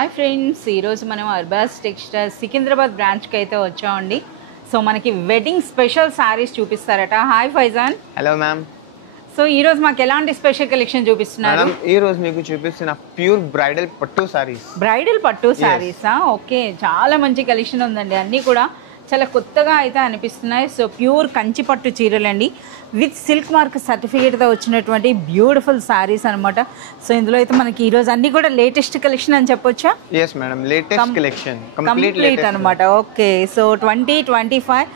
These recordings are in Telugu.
హాయ్ ఫ్రెండ్స్, ఈరోజు మనం అర్బాస్ టెక్స్టైల్స్ సికింద్రాబాద్ బ్రాంచ్కి అయితే వచ్చామండి. సో మనకి వెడ్డింగ్ స్పెషల్ శారీస్ చూపిస్తారట. Hi Faizan. Hello ma'am. So ఈరోజు మాకు ఎలాంటి స్పెషల్ కలెక్షన్ చూపిస్తున్నారు? ఈ రోజు మీకు చూపిస్తున్న ప్యూర్ బ్రైడల్ పట్టు సారీస్. బ్రైడల్ పట్టు శారీసా? ఓకే, చాలా మంచి కలెక్షన్ ఉందండి. అన్నీ కూడా చాలా కొత్తగా అయితే అనిపిస్తున్నాయి. సో ప్యూర్ కంచి పట్టు చీరలండి, విత్ సిల్క్ మార్క్ సర్టిఫికేట్తో వచ్చినటువంటి బ్యూటిఫుల్ శారీస్ అనమాట. సో ఇందులో అయితే మనకి ఈరోజు అన్ని కూడా లేటెస్ట్ కలెక్షన్ అని చెప్పొచ్చా? yes madam, latest collection complete అనమాట. ఓకే, సో 2025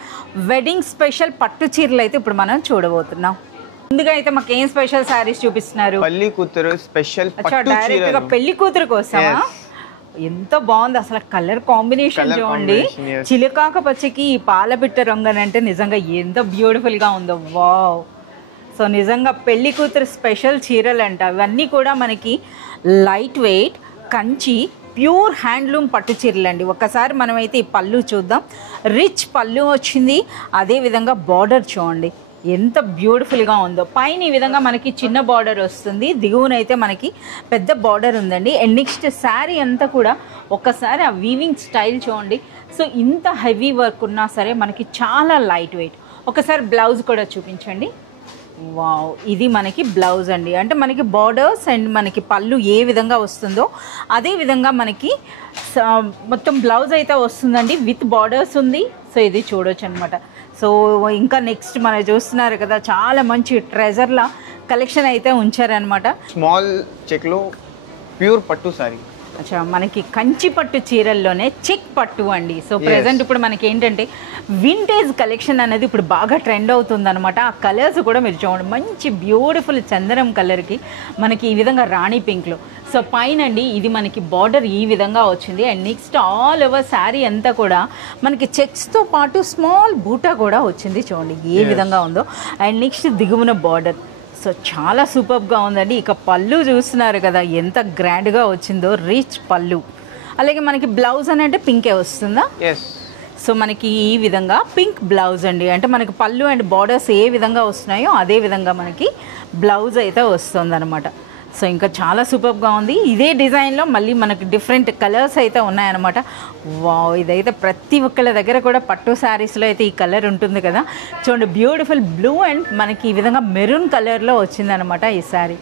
వెడ్డింగ్ స్పెషల్ పట్టు చీరలు అయితే ఇప్పుడు మనం చూడబోతున్నాం. ముందుగా అయితే మాకు ఏం స్పెషల్ శారీస్ చూపిస్తున్నారు? పెళ్లి కూతురు స్పెషల్ పట్టు డైరెక్ట్ గా పెళ్లి కూతురు కోసమా? ఎంత బాగుంది అసలు కలర్ కాంబినేషన్ చూడండి. చిలకాక పచ్చికి ఈ పాలపిట్ట రంగు అని అంటే నిజంగా ఎంత బ్యూటిఫుల్ గా ఉందో. వావ్. సో నిజంగా పెళ్లి కూతురు స్పెషల్ చీరలు అంట. ఇవన్నీ కూడా మనకి light weight Kanchi pure handloom పట్టు చీరలు అండి. ఒక్కసారి మనమైతే ఈ పళ్ళు చూద్దాం. రిచ్ పళ్ళు వచ్చింది, అదేవిధంగా బార్డర్ చూడండి ఎంత బ్యూటిఫుల్గా ఉందో. పైన ఈ విధంగా మనకి చిన్న బార్డర్ వస్తుంది, దిగువనైతే మనకి పెద్ద బార్డర్ ఉందండి. అండ్ నెక్స్ట్ శారీ అంతా కూడా ఒక్కసారి ఆ వీవింగ్ స్టైల్ చూడండి. సో ఇంత హెవీ వర్క్ ఉన్నా సరే మనకి చాలా లైట్ వెయిట్. ఒకసారి బ్లౌజ్ కూడా చూపించండి. వావ్, ఇది మనకి బ్లౌజ్ అండి. అంటే మనకి బార్డర్స్ అండ్ మనకి పళ్ళు ఏ విధంగా వస్తుందో అదే విధంగా మనకి మొత్తం బ్లౌజ్ అయితే వస్తుందండి, విత్ బార్డర్స్ ఉంది. సో ఇది చూడొచ్చు అనమాట. సో ఇంకా నెక్స్ట్ మనం చూస్తున్నారు కదా, చాలా మంచి ట్రెజర్ల కలెక్షన్ అయితే ఉంచారనమాట. స్మాల్ చెక్లో ప్యూర్ పట్టు సారీ. అచ్చా, మనకి కంచి పట్టు చీరల్లోనే చెక్ పట్టు అండి. సో ప్రెసెంట్ ఇప్పుడు మనకి ఏంటంటే వింటేజ్ కలెక్షన్ అనేది ఇప్పుడు బాగా ట్రెండ్ అవుతుంది అనమాట. ఆ కలర్స్ కూడా మీరు చూడండి, మంచి బ్యూటిఫుల్ చందనం కలర్కి మనకి ఈ విధంగా రాణి పింక్లో. సో పైన అండి ఇది మనకి బార్డర్ ఈ విధంగా వచ్చింది. And next all over sari అంతా కూడా మనకి చెక్స్తో పాటు స్మాల్ బూటా కూడా వచ్చింది. చూడండి ఏ విధంగా ఉందో. అండ్ నెక్స్ట్ దిగువన బార్డర్. సో చాలా సూపర్గా ఉందండి. ఇక పళ్ళు చూస్తున్నారు కదా ఎంత గ్రాండ్గా వచ్చిందో, రిచ్ పళ్ళు. అలాగే మనకి బ్లౌజ్ అని అంటే పింకే వస్తుందా? సో మనకి ఈ విధంగా పింక్ బ్లౌజ్ అండి. అంటే మనకి పళ్ళు అండ్ బార్డర్స్ ఏ విధంగా వస్తున్నాయో అదే విధంగా మనకి బ్లౌజ్ అయితే వస్తుంది అనమాట. సో ఇంకా చాలా సూపర్గా ఉంది. ఇదే డిజైన్లో మళ్ళీ మనకి డిఫరెంట్ కలర్స్ అయితే ఉన్నాయన్నమాట. వావ్, ఇదైతే ప్రతి ఒక్కళ్ళ దగ్గర కూడా పట్టు శారీస్లో అయితే ఈ కలర్ ఉంటుంది కదా. చూడండి బ్యూటిఫుల్ బ్లూ అండ్ మనకి ఈ విధంగా మెరూన్ కలర్లో వచ్చిందనమాట ఈ శారీ.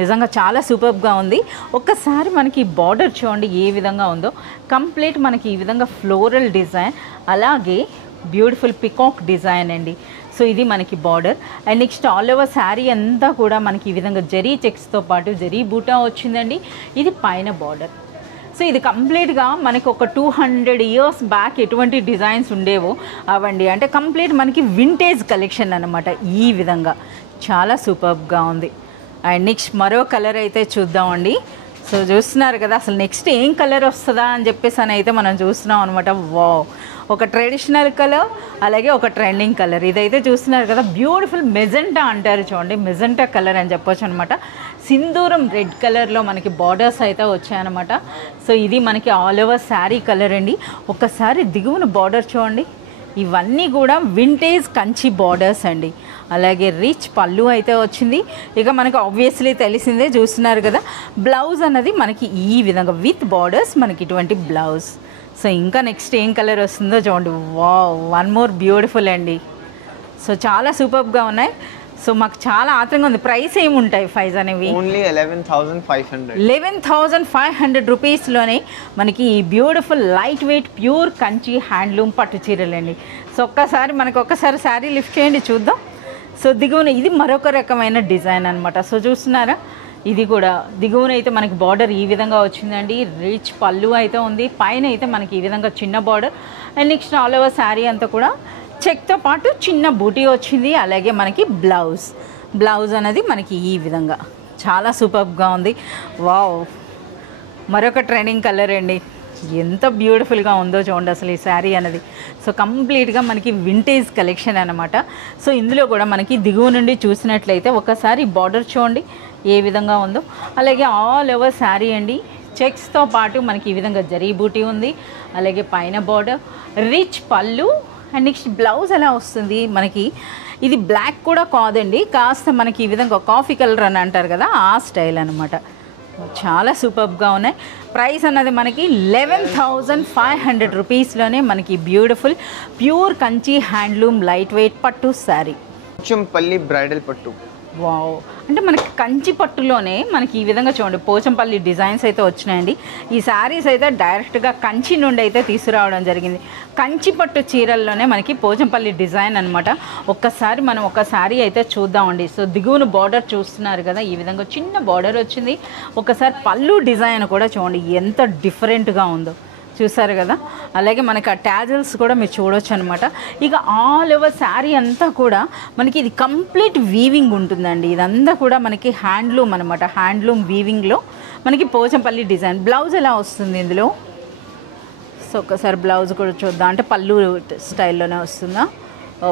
నిజంగా చాలా సూపర్గా ఉంది. ఒక్కసారి మనకి ఈ బార్డర్ చూడండి ఏ విధంగా ఉందో. కంప్లీట్ మనకి ఈ విధంగా ఫ్లోరల్ డిజైన్, అలాగే బ్యూటిఫుల్ పికాక్ డిజైన్ అండి. సో ఇది మనకి border. And next all over sari అంతా కూడా మనకి ఈ విధంగా జరీ చెక్స్తో పాటు జరీ బూటా వచ్చిందండి. ఇది పైన బార్డర్. సో ఇది కంప్లీట్గా మనకి ఒక 200 years బ్యాక్ ఎటువంటి డిజైన్స్ ఉండేవో అవండి. అంటే కంప్లీట్ మనకి వింటేజ్ కలెక్షన్ అనమాట. ఈ విధంగా చాలా సూపర్గా ఉంది. అండ్ నెక్స్ట్ మరో కలర్ అయితే చూద్దామండి. సో చూస్తున్నారు కదా, అసలు నెక్స్ట్ ఏం కలర్ వస్తుందా అని చెప్పేసి అని అయితే మనం చూస్తున్నాం అనమాట. వావ్, ఒక ట్రెడిషనల్ కలర్, అలాగే ఒక ట్రెండింగ్ కలర్. ఇదైతే చూస్తున్నారు కదా, బ్యూటిఫుల్ మెజెంటా అంటారు చూడండి, మెజెంటా కలర్ అని చెప్పొచ్చు అనమాట. సింధూరం రెడ్ కలర్లో మనకి బార్డర్స్ అయితే వచ్చాయన్నమాట. సో ఇది మనకి ఆల్ ఓవర్ శారీ కలర్ అండి. ఒకసారి దిగువన బార్డర్ చూడండి. ఇవన్నీ కూడా వింటేజ్ కంచి బార్డర్స్ అండి. అలాగే రిచ్ పళ్ళు అయితే వచ్చింది. ఇక మనకి ఆబ్వియస్లీ తెలిసిందే, చూస్తున్నారు కదా, బ్లౌజ్ అన్నది మనకి ఈ విధంగా విత్ బార్డర్స్ మనకి ఇటువంటి బ్లౌజ్. సో ఇంకా నెక్స్ట్ ఏం కలర్ వస్తుందో చూడండి. వావ్, వన్ మోర్ బ్యూటిఫుల్ అండి. సో చాలా సూపర్గా ఉన్నాయి. సో మాకు చాలా ఆత్రంగా ఉంది. ప్రైస్ ఏముంటాయి ఫైజ్ అనేవి? ఓన్లీ 11,500. 11,500 రూపీస్లోనే మనకి ఈ beautiful light weight pure Kanchi handloom పట్టు చీరలండి. సో ఒక్కసారి శారీ లిఫ్ట్ చేయండి చూద్దాం. సో దిగువన ఇది మరొక రకమైన డిజైన్ అనమాట. సో చూస్తున్నారా, ఇది కూడా దిగువన అయితే మనకి బార్డర్ ఈ విధంగా వచ్చిందండి. రిచ్ పళ్ళు అయితే ఉంది. పైన అయితే మనకి ఈ విధంగా చిన్న border. And next all over sari అంతా కూడా చెక్తో పాటు చిన్న బూటీ వచ్చింది. అలాగే మనకి బ్లౌజ్ అనేది మనకి ఈ విధంగా చాలా సూపర్గా ఉంది. వావ్, మరొక ట్రెండింగ్ కలర్ అండి. ఎంత బ్యూటిఫుల్గా ఉందో చూడండి అసలు ఈ శారీ అనేది. సో కంప్లీట్గా మనకి వింటేజ్ కలెక్షన్ అనమాట. సో ఇందులో కూడా మనకి దిగువ నుండి చూసినట్లయితే ఒకసారి బార్డర్ చూడండి ఏ విధంగా ఉందో. అలాగే ఆల్ ఓవర్ శారీ అండి చెక్స్తో పాటు మనకి ఈ విధంగా జరీ బూటీ ఉంది. అలాగే పైన బార్డర్, రిచ్ పళ్ళు. అండ్ నెక్స్ట్ బ్లౌజ్ ఎలా వస్తుంది మనకి, ఇది బ్లాక్ కూడా కాదండి, కాస్త మనకి ఈ విధంగా కాఫీ కలర్ అని అంటారు కదా, ఆ స్టైల్ అనమాట. చాలా సూపర్గా ఉన్నాయి. ప్రైస్ అన్నది మనకి 11,500 రూపీస్లోనే మనకి beautiful pure Kanchi handloom light weight పట్టు శారీ. పోచంపల్లి బ్రైడల్ పట్టు. వావ్, అంటే మనకి కంచి పట్టులోనే మనకి ఈ విధంగా చూడండి పోచంపల్లి డిజైన్స్ అయితే వచ్చినాయండి. ఈ శారీస్ అయితే డైరెక్ట్గా కంచి నుండి అయితే తీసుకురావడం జరిగింది. కంచి పట్టు చీరల్లోనే మనకి పోచంపల్లి డిజైన్ అనమాట. ఒక్కసారి మనం ఒక శారీ అయితే చూద్దామండి. సో దిగువన బార్డర్ చూస్తున్నారు కదా, ఈ విధంగా చిన్న బార్డర్ వచ్చింది. ఒకసారి పళ్ళు డిజైన్ కూడా చూడండి ఎంత డిఫరెంట్గా ఉందో, చూసారు కదా. అలాగే మనకి ఆ ట్యాజల్స్ కూడా మీరు చూడొచ్చు అనమాట. ఇక ఆల్ ఓవర్ శారీ అంతా కూడా మనకి ఇది కంప్లీట్ వీవింగ్ ఉంటుందండి. ఇదంతా కూడా మనకి హ్యాండ్లూమ్ అనమాట. హ్యాండ్లూమ్ వీవింగ్లో మనకి పోచంపల్లి డిజైన్. బ్లౌజ్ ఎలా వస్తుంది ఇందులో? సో ఒకసారి బ్లౌజ్ కూడా చూద్దాం. అంటే పళ్ళు స్టైల్లోనే వస్తుందా?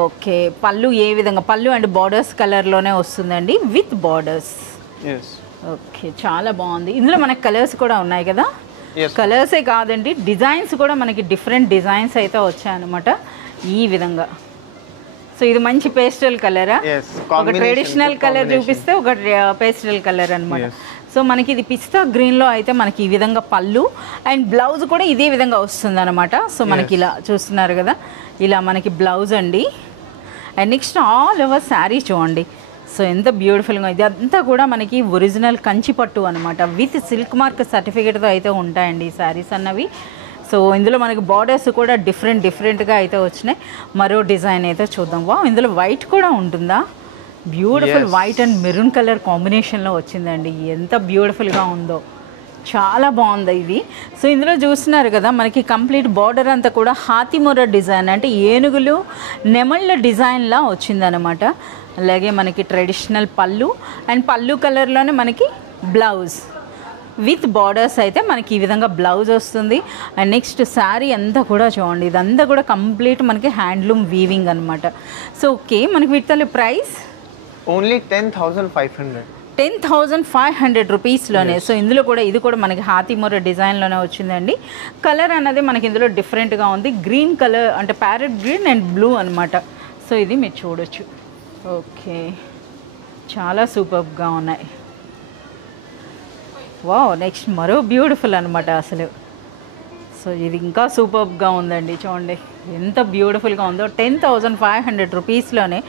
ఓకే, పళ్ళు ఏ విధంగా, పళ్ళు అండ్ బార్డర్స్ కలర్లోనే వస్తుందండి విత్ బార్డర్స్. ఓకే, చాలా బాగుంది. ఇందులో మనకి కలర్స్ కూడా ఉన్నాయి కదా. కలర్సే కాదండి, డిజైన్స్ కూడా మనకి డిఫరెంట్ డిజైన్స్ అయితే వచ్చాయన్నమాట ఈ విధంగా. సో ఇది మంచి పేస్టల్ కలరా? ఒక ట్రెడిషనల్ కలర్ చూపిస్తే ఒక పేస్టల్ కలర్ అనమాట. సో మనకి ఇది పిస్తా గ్రీన్లో అయితే మనకి ఈ విధంగా పళ్ళు అండ్ బ్లౌజ్ కూడా ఇదే విధంగా వస్తుంది అనమాట. సో మనకి ఇలా చూస్తున్నారు కదా, ఇలా మనకి బ్లౌజ్ అండి. And next all over sari చూడండి. సో ఎంత బ్యూటిఫుల్గా, ఇది అంతా కూడా మనకి ఒరిజినల్ కంచి పట్టు అనమాట. విత్ సిల్క్ మార్క్ సర్టిఫికేట్తో అయితే ఉంటాయండి ఈ శారీస్ అన్నవి. సో ఇందులో మనకి బార్డర్స్ కూడా డిఫరెంట్గా అయితే వచ్చినాయి. మరో డిజైన్ అయితే చూద్దాం. వా, ఇందులో వైట్ కూడా ఉంటుందా? Beautiful white and maroon colour కాంబినేషన్లో వచ్చిందండి. ఎంత బ్యూటిఫుల్గా ఉందో, చాలా బాగుంది ఇది. సో ఇందులో చూస్తున్నారు కదా మనకి కంప్లీట్ బార్డర్ అంతా కూడా హాతిమొర డిజైన్, అంటే ఏనుగులు నెమళ్ళ డిజైన్లా వచ్చిందనమాట. అలాగే మనకి ట్రెడిషనల్ పళ్ళు అండ్ పళ్ళు కలర్లోనే మనకి బ్లౌజ్ విత్ బార్డర్స్ అయితే మనకి ఈ విధంగా బ్లౌజ్ వస్తుంది. అండ్ నెక్స్ట్ శారీ అంతా కూడా చూడండి, ఇదంతా కూడా కంప్లీట్ మనకి హ్యాండ్లూమ్ వీవింగ్ అనమాట. సో ఓకే, మనకి వీటి ప్రైస్ ఓన్లీ 10,500. 10,500 రూపీస్లోనే. సో ఇందులో కూడా ఇది కూడా మనకి హాతిమొర డిజైన్లోనే వచ్చిందండి. కలర్ అన్నది మనకి ఇందులో డిఫరెంట్గా ఉంది. గ్రీన్ కలర్ అంటే ప్యారెట్ గ్రీన్ అండ్ బ్లూ అనమాట. సో ఇది మీరు చూడొచ్చు. ఓకే, చాలా సూపర్గా ఉన్నాయి. వావ్, నెక్స్ట్ మరో బ్యూటిఫుల్ అనమాట అసలు. సో ఇది ఇంకా సూపర్గా ఉందండి, చూడండి ఎంత బ్యూటిఫుల్గా ఉందో. 10,500 రూపీస్లోనే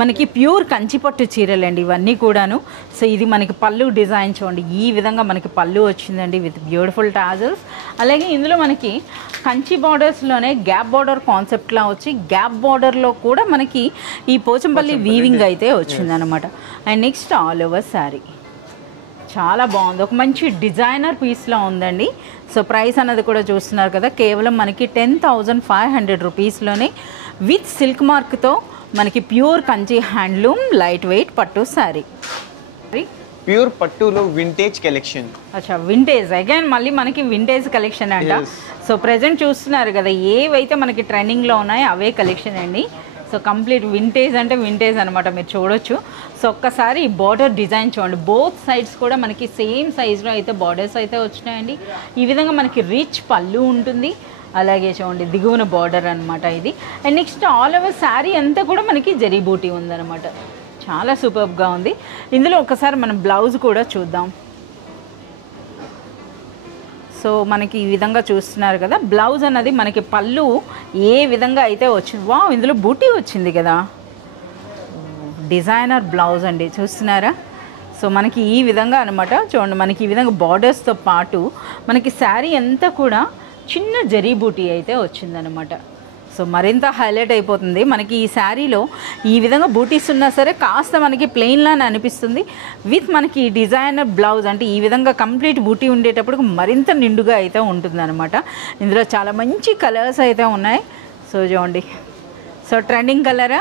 మనకి ప్యూర్ కంచిపట్టు చీరలండి ఇవన్నీ కూడాను. సో ఇది మనకి పళ్ళు డిజైన్ చూడండి, ఈ విధంగా మనకి పళ్ళు వచ్చిందండి విత్ బ్యూటిఫుల్ టాజల్స్. అలాగే ఇందులో మనకి కంచి బార్డర్స్లోనే గ్యాప్ బార్డర్ కాన్సెప్ట్లా వచ్చి గ్యాప్ బార్డర్లో కూడా మనకి ఈ పోచంపల్లి వీవింగ్ అయితే వచ్చిందనమాట. And next all over sari చాలా బాగుంది, ఒక మంచి డిజైనర్ పీస్లో ఉందండి. సో ప్రైస్ అన్నది కూడా చూస్తున్నారు కదా, కేవలం మనకి 10,500 రూపీస్లోనే విత్ సిల్క్ మార్క్తో మనకి pure Kanchi handloom light weight పట్టు శారీ. ప్యూర్ పట్టులో వింటేజ్ కలెక్షన్. అచ్చా, వింటేజ్ అగైన్ మళ్ళీ మనకి వింటేజ్ కలెక్షన్ అంట. సో ప్రజెంట్ చూస్తున్నారు కదా, ఏవైతే మనకి ట్రెండింగ్లో ఉన్నాయో అవే కలెక్షన్ అండి. సో కంప్లీట్ వింటేజ్ అంటే వింటేజ్ అనమాట, మీరు చూడొచ్చు. సో ఒక్కసారి ఈ బార్డర్ డిజైన్ చూడండి, బోత్ సైడ్స్ కూడా మనకి సేమ్ సైజ్లో అయితే బార్డర్స్ అయితే వచ్చినాయండి. ఈ విధంగా మనకి రిచ్ పళ్ళు ఉంటుంది, అలాగే చూడండి దిగువన బార్డర్ అనమాట ఇది. And next all over sari అంతా కూడా మనకి జరీ బూటీ ఉందన్నమాట, చాలా సూపర్గా ఉంది. ఇందులో ఒకసారి మనం బ్లౌజ్ కూడా చూద్దాం. సో మనకి ఈ విధంగా చూస్తున్నారు కదా, బ్లౌజ్ అన్నది మనకి పళ్ళు ఏ విధంగా అయితే వచ్చింది. వా, ఇందులో బూటీ వచ్చింది కదా, డిజైనర్ బ్లౌజ్ అండి, చూస్తున్నారా. సో మనకి ఈ విధంగా అనమాట చూడండి, మనకి ఈ విధంగా బార్డర్స్తో పాటు మనకి శారీ అంతా కూడా చిన్న జరీ బూటీ అయితే వచ్చిందనమాట. సో మరింత హైలైట్ అయిపోతుంది మనకి ఈ శారీలో. ఈ విధంగా బూటీస్ ఉన్నా సరే కాస్త మనకి ప్లెయిన్లానే అనిపిస్తుంది, విత్ మనకి డిజైనర్ బ్లౌజ్ అంటే ఈ విధంగా కంప్లీట్ బూటీ ఉండేటప్పుడు మరింత నిండుగా అయితే ఉంటుంది అనమాట. ఇందులో చాలా మంచి కలర్స్ అయితే ఉన్నాయి. సో చూడండి, సో ట్రెండింగ్ కలరా,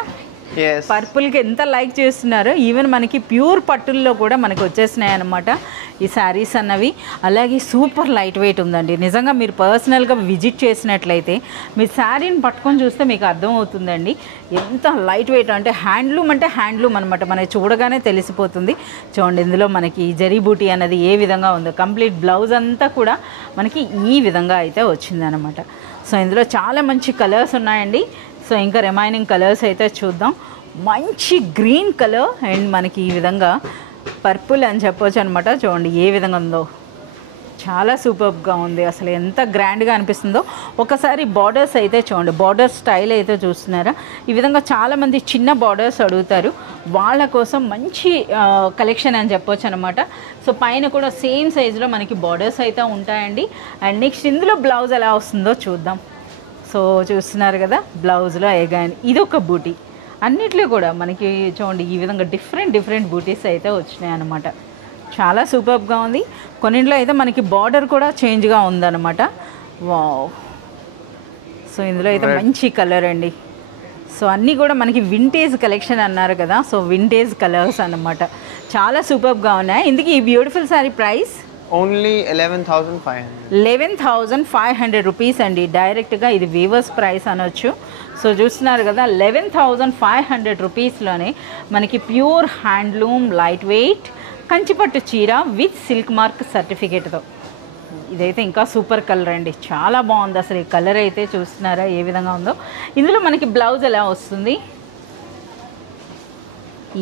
పర్పుల్కి ఎంత లైక్ చేస్తున్నారు. ఈవెన్ మనకి ప్యూర్ పట్టుల్లో కూడా మనకి వచ్చేసినాయి అనమాట ఈ శారీస్ అన్నవి. అలాగే సూపర్ లైట్ వెయిట్ ఉందండి. నిజంగా మీరు పర్సనల్గా విజిట్ చేసినట్లయితే మీరు శారీని పట్టుకొని చూస్తే మీకు అర్థమవుతుందండి ఎంత లైట్ వెయిట్. అంటే హ్యాండ్లూమ్ అనమాట, మనకి చూడగానే తెలిసిపోతుంది. చూడండి ఇందులో మనకి జరీ బూటీ అన్నది ఏ విధంగా ఉందో, కంప్లీట్ బ్లౌజ్ అంతా కూడా మనకి ఈ విధంగా అయితే వచ్చిందనమాట. సో ఇందులో చాలా మంచి కలర్స్ ఉన్నాయండి. సో ఇంకా రిమైనింగ్ కలర్స్ అయితే చూద్దాం. మంచి గ్రీన్ కలర్ అండ్ మనకి ఈ విధంగా పర్పుల్ అని చెప్పొచ్చు అనమాట. చూడండి ఏ విధంగా ఉందో, చాలా సూపర్గా ఉంది. అసలు ఎంత గ్రాండ్గా అనిపిస్తుందో. ఒకసారి బార్డర్స్ అయితే చూడండి, బార్డర్ స్టైల్ అయితే చూస్తున్నారా, ఈ విధంగా చాలామంది చిన్న బార్డర్స్ అడుగుతారు, వాళ్ళ కోసం మంచి కలెక్షన్ అని చెప్పొచ్చు అనమాట. సో పైన కూడా సేమ్ సైజులో మనకి బార్డర్స్ అయితే ఉంటాయండి. అండ్ నెక్స్ట్ ఇందులో బ్లౌజ్ ఎలా వస్తుందో చూద్దాం. సో చూస్తున్నారు కదా, బ్లౌజ్లో ఎగాన్ ఇది ఒక బూటీ. అన్నిట్లో కూడా మనకి చూడండి ఈ విధంగా డిఫరెంట్ బూటీస్ అయితే వచ్చినాయి అనమాట. చాలా సూపర్గా ఉంది. కొన్నింట్లో అయితే మనకి బార్డర్ కూడా చేంజ్గా ఉందన్నమాట. వావ్. సో ఇందులో అయితే మంచి కలర్ అండి. సో అన్నీ కూడా మనకి వింటేజ్ కలెక్షన్ అన్నారు కదా, సో వింటేజ్ కలర్స్ అన్నమాట. చాలా సూపర్గా ఉన్నాయి. ఇందుకు ఈ beautiful sorry price only 11,500. 11,500 rupees అండి. డైరెక్ట్గా ఇది వీవర్స్ ప్రైస్ అనొచ్చు. సో చూస్తున్నారు కదా, 11,500 రూపీస్లోనే మనకి ప్యూర్ హ్యాండ్లూమ్ లైట్ వెయిట్ కంచిపట్టు చీర విత్ సిల్క్ మార్క్ సర్టిఫికేట్తో. ఇదైతే ఇంకా సూపర్ కలర్ అండి, చాలా బాగుంది. అసలు ఈ కలర్ అయితే చూస్తున్నారా ఏ విధంగా ఉందో. ఇందులో మనకి బ్లౌజ్ ఎలా వస్తుంది,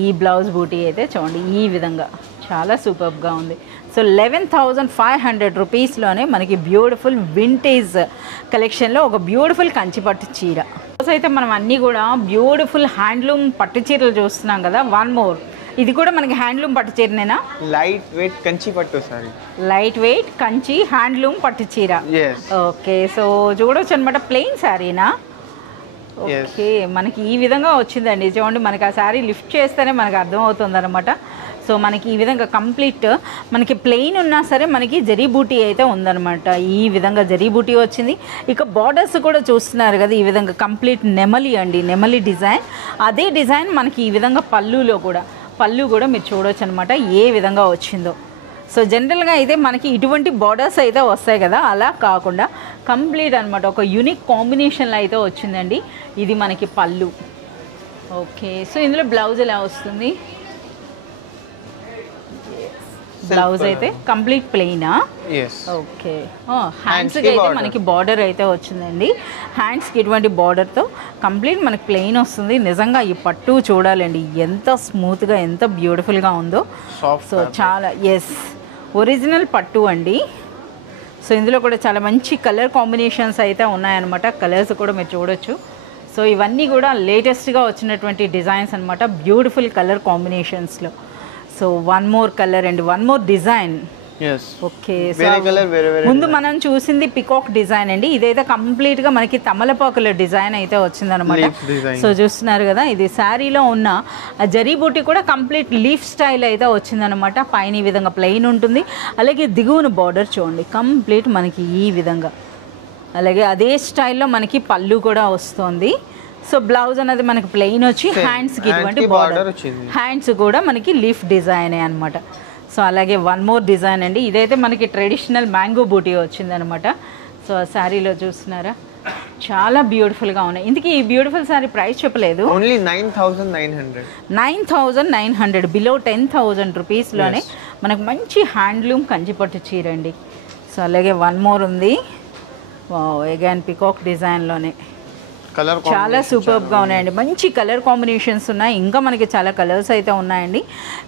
ఈ బ్లౌజ్ బూటీ అయితే చూడండి ఈ విధంగా చాలా సూపర్గా ఉంది. సో 11,500 రూపీస్లోనే మనకి బ్యూటిఫుల్ వింటేజ్ కలెక్షన్లో ఒక బ్యూటిఫుల్ కంచిపట్టు చీర. అయితే మనం అన్నీ కూడా బ్యూటిఫుల్ హ్యాండ్లూమ్ పట్టు చీరలు చూస్తున్నాం కదా. వన్ మోర్, ఇది కూడా మనకి హ్యాండ్లూమ్ పట్టు చీరనేనా? లైట్ వెయిట్ కంచి పట్టు sorry. Light weight Kanchi handloom పట్టు చీర. ఓకే, సో చూడొచ్చు అనమాట. ప్లెయిన్ శారీనా? ఓకే, మనకి ఈ విధంగా వచ్చిందండి. చూడండి, మనకి ఆ శారీ లిఫ్ట్ చేస్తేనే మనకు అర్థమవుతుంది అనమాట. సో మనకి ఈ విధంగా కంప్లీట్ మనకి ప్లెయిన్ ఉన్నా సరే మనకి జరీ బూటీ అయితే ఉందన్నమాట. ఈ విధంగా జరీ బూటీ వచ్చింది. ఇక బార్డర్స్ కూడా చూస్తున్నారు కదా, ఈ విధంగా కంప్లీట్ నెమలి అండి, నెమలి డిజైన్. అదే డిజైన్ మనకి ఈ విధంగా పళ్ళు కూడా మీరు చూడవచ్చు అనమాట ఏ విధంగా వచ్చిందో. సో జనరల్గా అయితే మనకి ఇటువంటి బార్డర్స్ అయితే వస్తాయి కదా, అలా కాకుండా కంప్లీట్ అనమాట ఒక యూనిక్ కాంబినేషన్లో అయితే వచ్చిందండి. ఇది మనకి పళ్ళు. ఓకే, సో ఇందులో బ్లౌజ్ ఎలా వస్తుంది? బ్లౌజ్ అయితే కంప్లీట్ ప్లెయినా? ఓకే, హ్యాండ్స్కి అయితే మనకి బార్డర్ అయితే వచ్చిందండి. హ్యాండ్స్కి ఇటువంటి బార్డర్తో కంప్లీట్ మనకి ప్లెయిన్ వస్తుంది. నిజంగా ఈ పట్టు చూడాలండి ఎంత స్మూత్గా ఎంత బ్యూటిఫుల్గా ఉందో. సో చాలా ఒరిజినల్ పట్టు అండి. సో ఇందులో కూడా చాలా మంచి కలర్ కాంబినేషన్స్ అయితే ఉన్నాయన్నమాట. కలర్స్ కూడా మీరు చూడొచ్చు. సో ఇవన్నీ కూడా లేటెస్ట్గా వచ్చినటువంటి డిజైన్స్ అనమాట, బ్యూటిఫుల్ కలర్ కాంబినేషన్స్లో. So one more colour and one more design. Okay, ముందు మనం చూసింది పికాక్ డిజైన్ అండి. ఇదైతే కంప్లీట్ గా మనకి తమలపాకుల డిజైన్ అయితే వచ్చిందనమాట. సో చూస్తున్నారు కదా, ఇది శారీలో ఉన్న జరీ బూటీ కూడా కంప్లీట్ లీఫ్ స్టైల్ అయితే వచ్చిందనమాట. పైన ఈ విధంగా ప్లెయిన్ ఉంటుంది, అలాగే దిగువన బార్డర్ చూడండి కంప్లీట్ మనకి ఈ విధంగా. అలాగే అదే స్టైల్లో మనకి పళ్ళు కూడా వస్తుంది. సో బ్లౌజ్ అనేది మనకి ప్లెయిన్ వచ్చి హ్యాండ్స్కి ఇటువంటి బార్డర్, హ్యాండ్స్ కూడా మనకి లీఫ్ డిజైనే అనమాట. సో అలాగే వన్ మోర్ డిజైన్ అండి. ఇదైతే మనకి ట్రెడిషనల్ మ్యాంగో బూటీ వచ్చిందనమాట. సో ఆ శారీలో చూస్తున్నారా చాలా బ్యూటిఫుల్గా ఉన్నాయి. ఇందుకు ఈ బ్యూటిఫుల్ శారీ ప్రైస్ చెప్పలేదు. ఓన్లీ 9,900. 9,900 బిలో 10,000 రూపీస్లోనే మనకు మంచి హ్యాండ్లూమ్ కంచిపట్టు చీర అండి. సో అలాగే వన్ మోర్ ఉంది, అగైన్ పికాక్ డిజైన్లోనే. చాలా సూపర్గా ఉన్నాయండి, మంచి కలర్ కాంబినేషన్స్ ఉన్నాయి. ఇంకా మనకి చాలా కలర్స్ అయితే ఉన్నాయండి.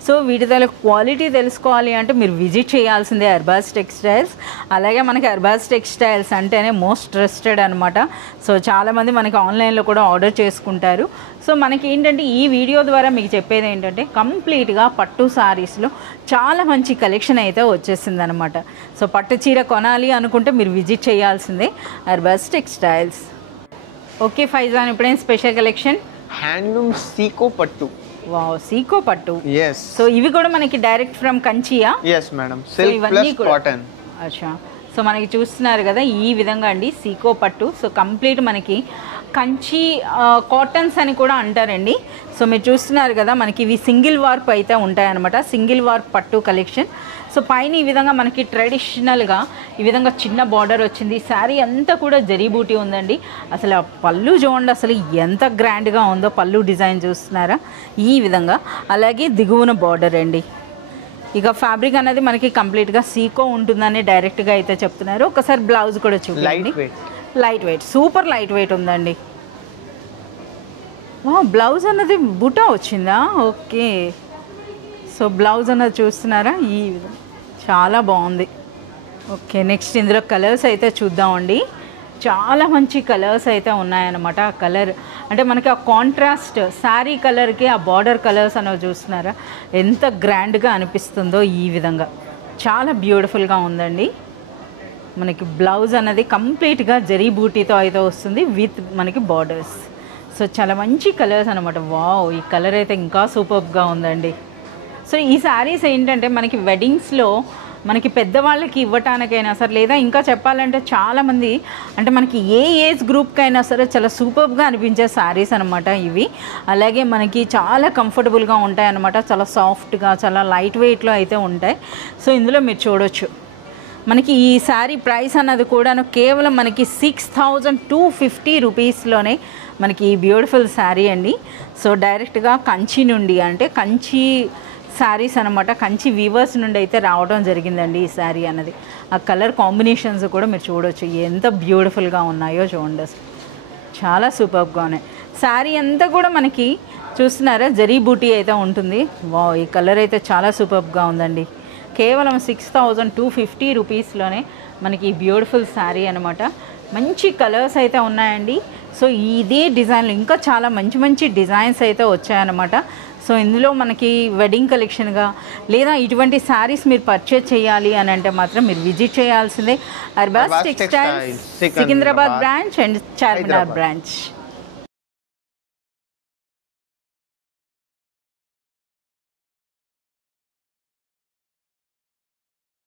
సో వీటి దగ్గర క్వాలిటీ తెలుసుకోవాలి అంటే మీరు విజిట్ చేయాల్సిందే అర్బాజ్ టెక్స్టైల్స్. అలాగే మనకి అర్బాజ్ టెక్స్టైల్స్ అంటేనే మోస్ట్ ట్రస్టెడ్ అనమాట. సో చాలామంది మనకి ఆన్లైన్లో కూడా ఆర్డర్ చేసుకుంటారు. సో మనకి ఏంటంటే ఈ వీడియో ద్వారా మీకు చెప్పేది ఏంటంటే కంప్లీట్గా పట్టు సారీస్లో చాలా మంచి కలెక్షన్ అయితే వచ్చేసింది అనమాట. సో పట్టు చీర కొనాలి అనుకుంటే మీరు విజిట్ చేయాల్సిందే అర్బాజ్ టెక్స్టైల్స్. ఓకే ఫైజాన్, ఇప్పుడేం స్పెషల్ కలెక్షన్? హ్యాండ్లూమ్ సీకో పట్టు. వావ్, సీకో పట్టు. yes. సో ఇవి కూడా మనకి డైరెక్ట్ ఫ్రమ్ కంచియా? yes madam, silk plus cotton. అచ్చా, సో మనకి చూస్తున్నారు కదా ఈ విధంగా అండి సీకో పట్టు. సో కంప్లీట్ మనకి కంచి కాటన్స్ అని కూడా అంటారండి. సో మీరు చూస్తున్నారు కదా మనకి ఇవి సింగిల్ వార్ప్ అయితే ఉంటాయన్నమాట, సింగిల్ వార్ప్ పట్టు కలెక్షన్. సో పైన ఈ విధంగా మనకి ట్రెడిషనల్గా ఈ విధంగా చిన్న బార్డర్ వచ్చింది. శారీ అంతా కూడా జరీ బూటీ ఉందండి. అసలు ఆ పళ్ళు చూడండి అసలు ఎంత గ్రాండ్గా ఉందో, పళ్ళు డిజైన్ చూస్తున్నారా ఈ విధంగా. అలాగే దిగువన బార్డర్ అండి. ఇక ఫ్యాబ్రిక్ అనేది మనకి కంప్లీట్గా సీకో ఉంటుందని డైరెక్ట్గా అయితే చెప్తున్నారు. ఒకసారి బ్లౌజ్ కూడా చూడండి, light weight, super light weight ఉందండి. బ్లౌజ్ అన్నది బుటా వచ్చిందా? ఓకే, సో బ్లౌజ్ అన్నది చూస్తున్నారా ఈ విధంగా చాలా బాగుంది. ఓకే, నెక్స్ట్ ఇందులో కలర్స్ అయితే చూద్దామండి. చాలా మంచి కలర్స్ అయితే ఉన్నాయన్నమాట. ఆ కలర్ అంటే మనకి ఆ కాంట్రాస్ట్ శారీ కలర్కి ఆ బార్డర్ కలర్స్ అనేవి చూస్తున్నారా ఎంత గ్రాండ్గా అనిపిస్తుందో. ఈ విధంగా చాలా బ్యూటిఫుల్గా ఉందండి. మనకి బ్లౌజ్ అన్నది కంప్లీట్గా జరీ బూటీతో అయితే వస్తుంది విత్ మనకి బార్డర్స్. సో చాలా మంచి కలర్స్ అనమాట. వావ్, ఈ కలర్ అయితే ఇంకా సూపర్గా ఉందండి. సో ఈ శారీస్ ఏంటంటే మనకి వెడ్డింగ్స్లో మనకి పెద్దవాళ్ళకి ఇవ్వటానికైనా సరే, లేదా ఇంకా చెప్పాలంటే చాలామంది అంటే మనకి ఏ ఏజ్ గ్రూప్కి అయినా సరే చాలా సూపర్గా అనిపించే శారీస్ అనమాట ఇవి. అలాగే మనకి చాలా కంఫర్టబుల్గా ఉంటాయి అన్నమాట. చాలా సాఫ్ట్గా, చాలా లైట్ వెయిట్లో అయితే ఉంటాయి. సో ఇందులో మీరు చూడొచ్చు మనకి ఈ శారీ ప్రైస్ అన్నది కూడాను కేవలం మనకి 6250 రూపీస్లోనే మనకి ఈ బ్యూటిఫుల్ శారీ అండి. సో డైరెక్ట్గా కంచి నుండి అంటే కంచి శారీస్ అనమాట, కంచి వీవర్స్ నుండి అయితే రావడం జరిగిందండి ఈ శారీ అన్నది. ఆ కలర్ కాంబినేషన్స్ కూడా మీరు చూడవచ్చు ఎంత బ్యూటిఫుల్గా ఉన్నాయో చూడండి. చాలా సూపర్గా ఉన్నాయి. శారీ అంతా కూడా మనకి చూస్తున్నారా జరీ బూటీ అయితే ఉంటుంది. వావ్, ఈ కలర్ అయితే చాలా సూపర్గా ఉందండి. కేవలం 6250 రూపీస్లోనే మనకి ఈ బ్యూటిఫుల్ శారీ అనమాట. మంచి కలర్స్ అయితే ఉన్నాయండి. సో ఇదే డిజైన్లు ఇంకా చాలా మంచి మంచి డిజైన్స్ అయితే వచ్చాయన్నమాట. సో ఇందులో మనకి వెడ్డింగ్ కలెక్షన్గా లేదా ఇటువంటి శారీస్ మీరు పర్చేజ్ చేయాలి అని అంటే మాత్రం మీరు విజిట్ చేయాల్సిందే Arbaz textiles Secunderabad branch and Charminar branch.